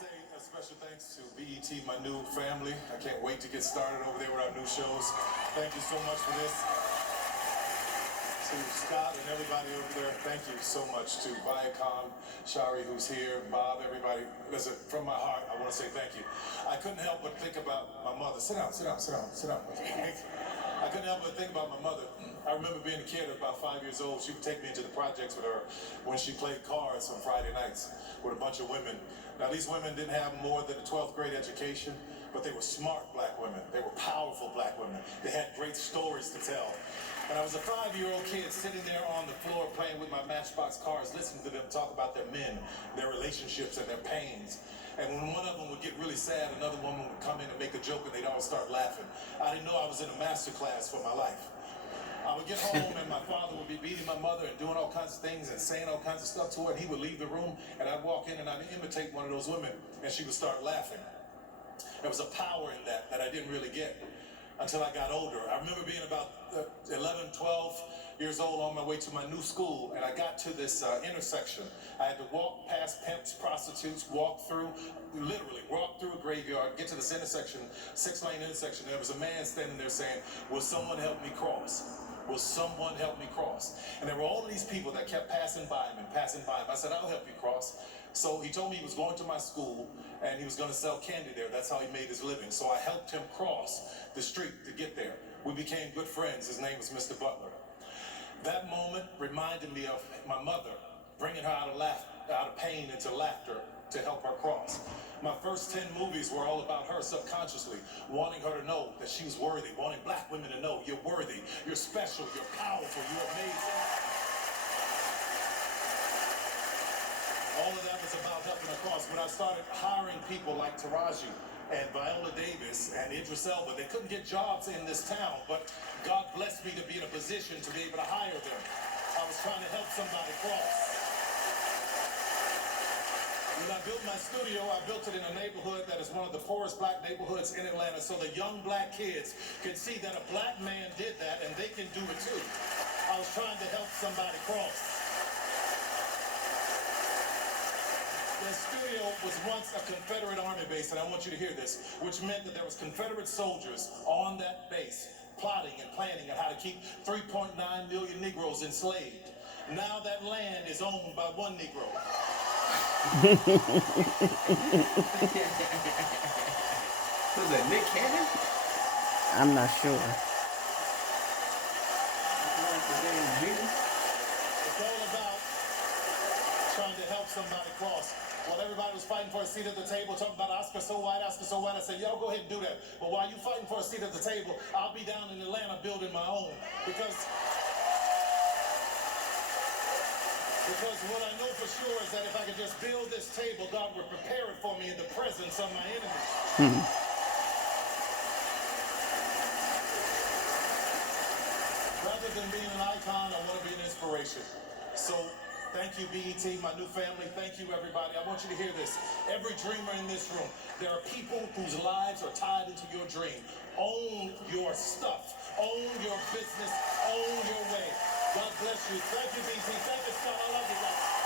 say a special thanks to BET, my new family. I can't wait to get started over there with our new shows. Thank you so much for this. To Scott and everybody over there, thank you so much. To Viacom, Shari, who's here, Bob, everybody. Listen, from my heart, I want to say thank you. I couldn't help but think about my mother. Sit down, sit down, sit down, sit down. I couldn't help but think about my mother. I remember being a kid at about 5 years old. She would take me into the projects with her when she played cards on Friday nights with a bunch of women. Now, these women didn't have more than a 12th grade education, but they were smart black women. They were powerful black women. They had great stories to tell. And I was a 5-year-old kid sitting there on the floor playing with my Matchbox cars, listening to them talk about their men, their relationships, and their pains. And when one of them would get really sad, another woman would come in and make a joke, and they'd all start laughing. I didn't know I was in a master class for my life. I would get home, and my father would be beating my mother and doing all kinds of things and saying all kinds of stuff to her, and he would leave the room, and I'd walk in, and I'd imitate one of those women, and she would start laughing. There was a power in that I didn't really get until I got older. I remember being about 11, 12 years old on my way to my new school, and I got to this intersection. I had to walk past pimps, prostitutes, literally walk through a graveyard, get to this intersection, 6-lane intersection, and there was a man standing there saying, "Will someone help me cross? Will someone help me cross?" And there were all of these people that kept passing by him and passing by him. I said, "I'll help you cross." So he told me he was going to my school and he was going to sell candy there. That's how he made his living. So I helped him cross the street to get there. We became good friends. His name was Mr. Butler. That moment reminded me of my mother, bringing her out of pain into laughter to help her cross. My first 10 movies were all about her subconsciously, wanting her to know that she was worthy, wanting black women to know you're worthy, you're special, you're powerful, you're amazing. All of that was about helping her cross. When I started hiring people like Taraji and Viola Davis and Idris Elba, they couldn't get jobs in this town, but God blessed me to be in a position to be able to hire them. I was trying to help somebody cross. When I built my studio, I built it in a neighborhood that is one of the poorest black neighborhoods in Atlanta, so the young black kids could see that a black man did that and they can do it too. I was trying to help somebody cross. The studio was once a Confederate Army base, and I want you to hear this, which meant that there was Confederate soldiers on that base plotting and planning on how to keep 3.9 million Negroes enslaved. Now that land is owned by one Negro. Was that Nick Cannon? I'm not sure. It's all about trying to help somebody cross. While everybody was fighting for a seat at the table, talking about Oscar so white, I said, y'all go ahead and do that. But while you fighting for a seat at the table, I'll be down in Atlanta building my own. Because what I know for sure is that if I could just build this table, God would prepare it for me in the presence of my enemies. Rather than being an icon, I want to be an inspiration. So thank you, BET, my new family. Thank you, everybody. I want you to hear this. Every dreamer in this room, there are people whose lives are tied into your dream. Own your stuff. Own your business. Own your way. God bless you. Thank you, BET. Thank you, Scott. I love you guys.